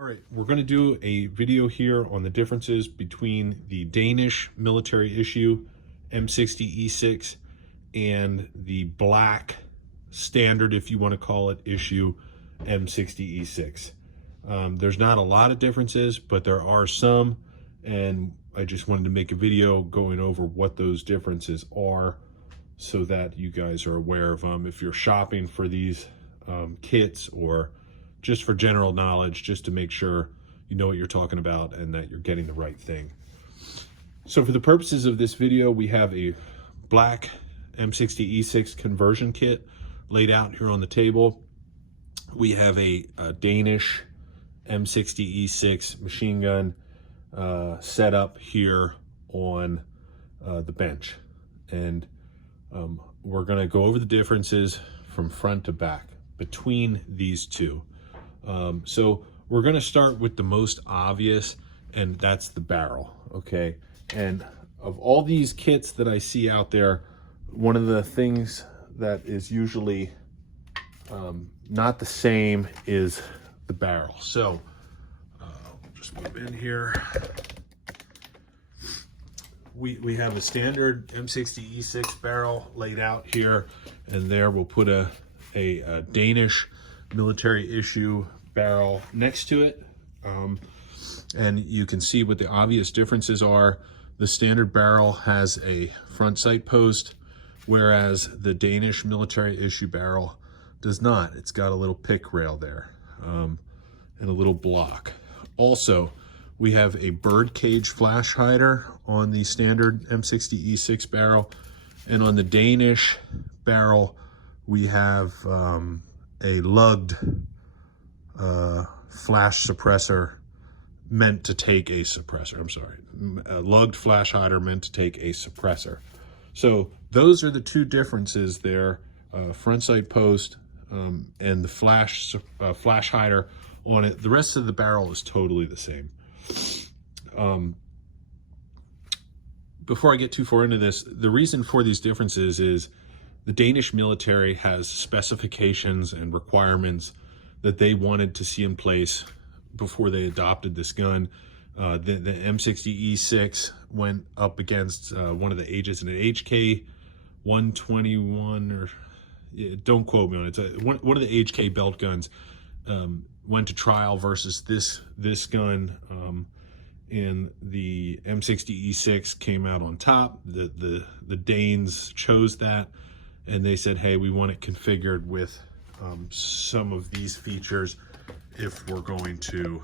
All right, we're going to do a video here on the differences between the Danish military issue M60e6 and the black standard, if you want to call it, issue M60e6. There's not a lot of differences, but there are some, and I just wanted to make a video going over what those differences are so that you guys are aware of them if you're shopping for these kits, or just for general knowledge, just to make sure you know what you're talking about and that you're getting the right thing. So for the purposes of this video, we have a black M60e6 conversion kit laid out here on the table. We have a Danish M60e6 machine gun set up here on the bench. And we're gonna go over the differences from front to back between these two. So we're going to start with the most obvious, and that's the barrel. Okay, and of all these kits that I see out there, one of the things that is usually not the same is the barrel. So we'll just move in here. We have a standard M60e6 barrel laid out here, and there we'll put a Danish military issue barrel next to it, and you can see what the obvious differences are. The standard barrel has a front sight post, whereas the Danish military issue barrel does not. It's got a little pick rail there, and a little block. Also, we have a bird cage flash hider on the standard M60e6 barrel, and on the Danish barrel we have a lugged flash suppressor meant to take a suppressor. I'm sorry, a lugged flash hider meant to take a suppressor. So those are the two differences there, front sight post and the flash hider on it. The rest of the barrel is totally the same. Before I get too far into this, the reason for these differences is the Danish military has specifications and requirements that they wanted to see in place before they adopted this gun. The M60e6 went up against one of the H's, an HK 121, or don't quote me on it. It's one of the HK belt guns. Went to trial versus this gun, and the M60e6 came out on top. The Danes chose that, and they said, hey, we want it configured with some of these features if we're going to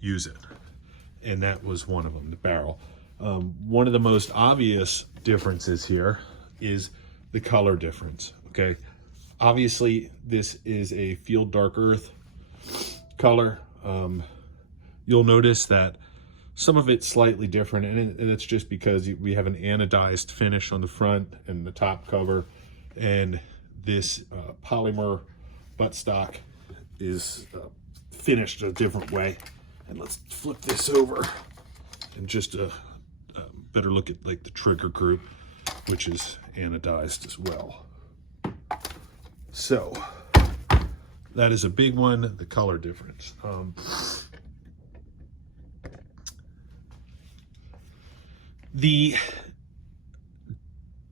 use it. And that was one of them, the barrel. One of the most obvious differences here is the color difference, okay? Obviously, this is a field dark earth color. You'll notice that some of it's slightly different, and it's just because we have an anodized finish on the front and the top cover, and this polymer buttstock is finished a different way. And let's flip this over and just a better look at like the trigger group, which is anodized as well. So that is a big one, the color difference.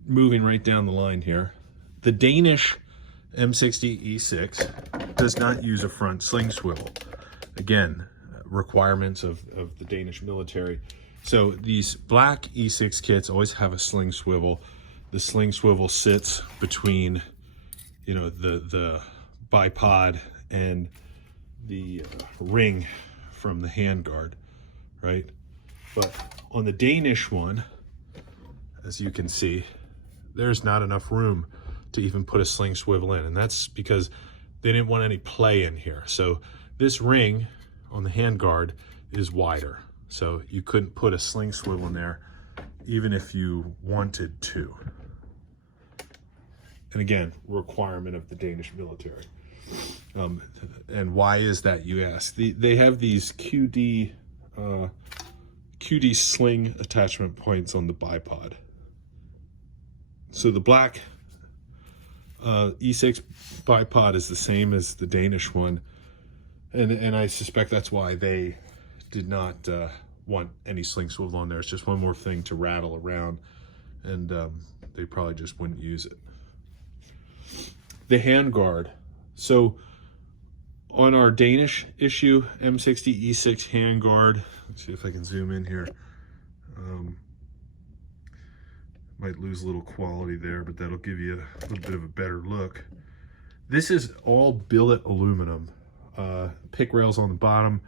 Moving right down the line here, the Danish M60e6 does not use a front sling swivel. Again, requirements of the Danish military. So these black E6 kits always have a sling swivel. The sling swivel sits between, you know, the bipod and the ring from the handguard, right? But on the Danish one, as you can see, there's not enough room to even put a sling swivel in, and that's because they didn't want any play in here. So this ring on the handguard is wider, so you couldn't put a sling swivel in there even if you wanted to. And again, requirement of the Danish military. And why is that, you ask? They have these QD sling attachment points on the bipod. So the black E6 bipod is the same as the Danish one, And I suspect that's why they did not want any sling swivel on there. It's just one more thing to rattle around, and they probably just wouldn't use it. The handguard. So on our Danish issue M60e6 handguard, let's see if I can zoom in here. Might lose a little quality there, but that'll give you a little bit of a better look. This is all billet aluminum. Pick rails on the bottom,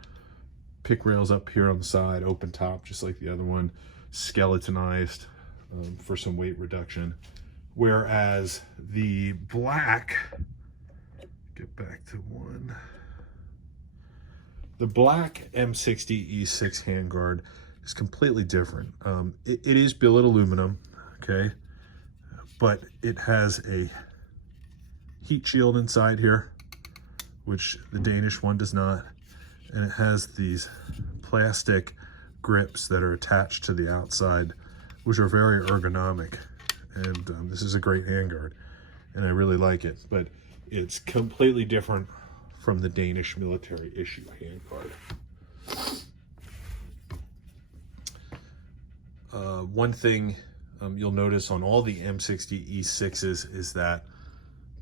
pick rails up here on the side, open top, just like the other one, skeletonized for some weight reduction. Whereas the black, get back to one, the black M60e6 handguard is completely different. It is billet aluminum, okay, but it has a heat shield inside here, which the Danish one does not, and it has these plastic grips that are attached to the outside, which are very ergonomic. And this is a great handguard, and I really like it, but it's completely different from the Danish military issue handguard. One thing you'll notice on all the M60e6s is that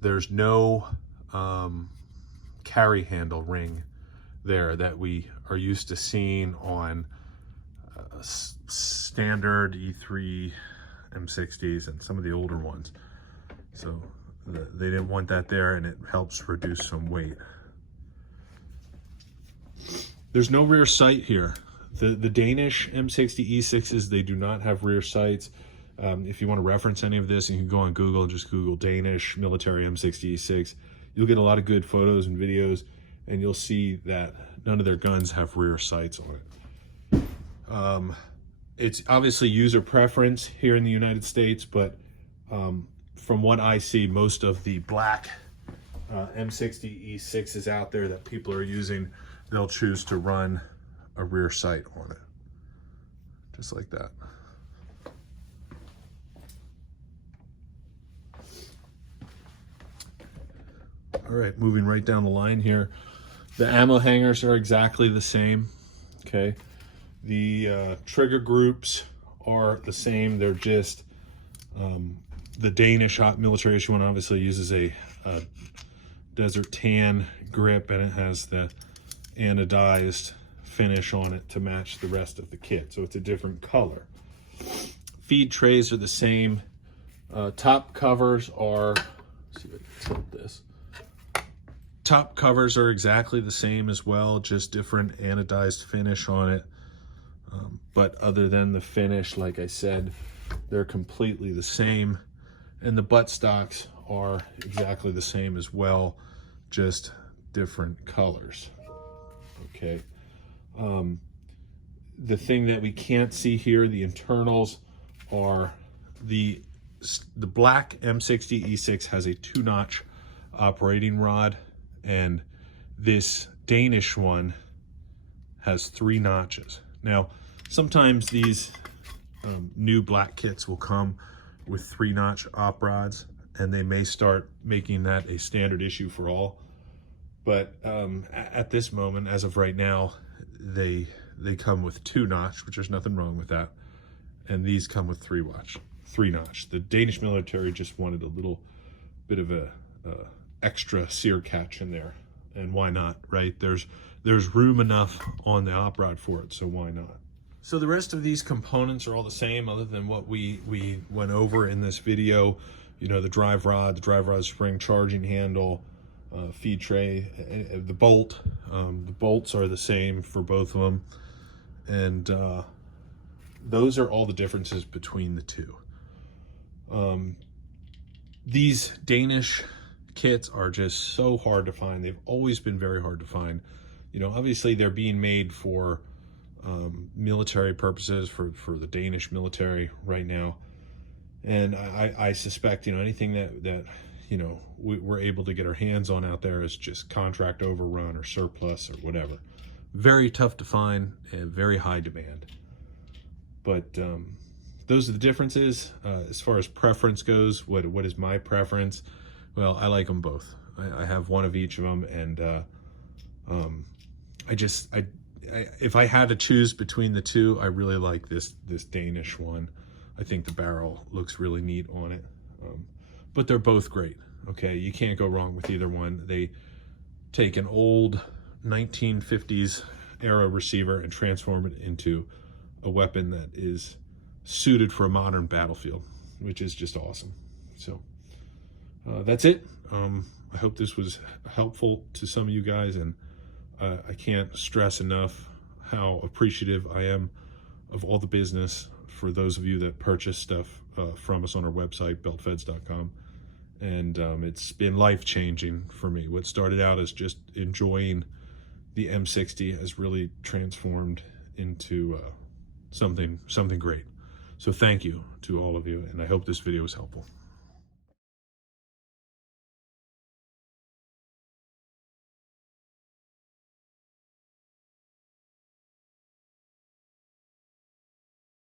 there's no carry handle ring there that we are used to seeing on standard E3 M60s and some of the older ones. So they didn't want that there, and it helps reduce some weight. There's no rear sight here. The Danish M60e6s, they do not have rear sights. If you want to reference any of this, you can go on Google and just Google Danish military M60e6. You'll get a lot of good photos and videos, and you'll see that none of their guns have rear sights on it. It's obviously user preference here in the United States, but from what I see, most of the black M60e6s out there that people are using, they'll choose to run a rear sight on it, just like that. All right, moving right down the line here. The ammo hangers are exactly the same, okay? The trigger groups are the same. They're just, the Danish hot military issue one obviously uses a desert tan grip, and it has the anodized finish on it to match the rest of the kit. So it's a different color. Feed trays are the same. Top covers are, let's see if I can tilt this. Top covers are exactly the same as well, just different anodized finish on it. But other than the finish, like I said, they're completely the same. And the buttstocks are exactly the same as well, just different colors. Okay. The thing that we can't see here, the internals, are the black M60e6 has a 2-notch operating rod, and this Danish one has 3 notches. Now, sometimes these new black kits will come with 3-notch op rods, and they may start making that a standard issue for all. But at this moment, as of right now, they come with 2-notch, which there's nothing wrong with that, and these come with 3-notch. The Danish military just wanted a little bit of a extra sear catch in there, and why not, right? There's room enough on the op rod for it, so why not? So the rest of these components are all the same, other than what we went over in this video. You know, the drive rod spring, charging handle, feed tray, the bolt. The bolts are the same for both of them, and those are all the differences between the two. These Danish kits are just so hard to find. They've always been very hard to find. You know, obviously they're being made for military purposes, for the Danish military right now, and I suspect, you know, anything that you know we're able to get our hands on out there is just contract overrun or surplus or whatever. Very tough to find and very high demand. But those are the differences. As far as preference goes, what is my preference? Well, I like them both. I have one of each of them, and If I had to choose between the two, I really like this Danish one. I think the barrel looks really neat on it. But they're both great. Okay, you can't go wrong with either one. They take an old 1950s era receiver and transform it into a weapon that is suited for a modern battlefield, which is just awesome. So that's it. I hope this was helpful to some of you guys, and I can't stress enough how appreciative I am of all the business for those of you that purchase stuff from us on our website, BeltFeds.com. And it's been life-changing for me. What started out as just enjoying the M60 has really transformed into something great. So thank you to all of you, and I hope this video was helpful.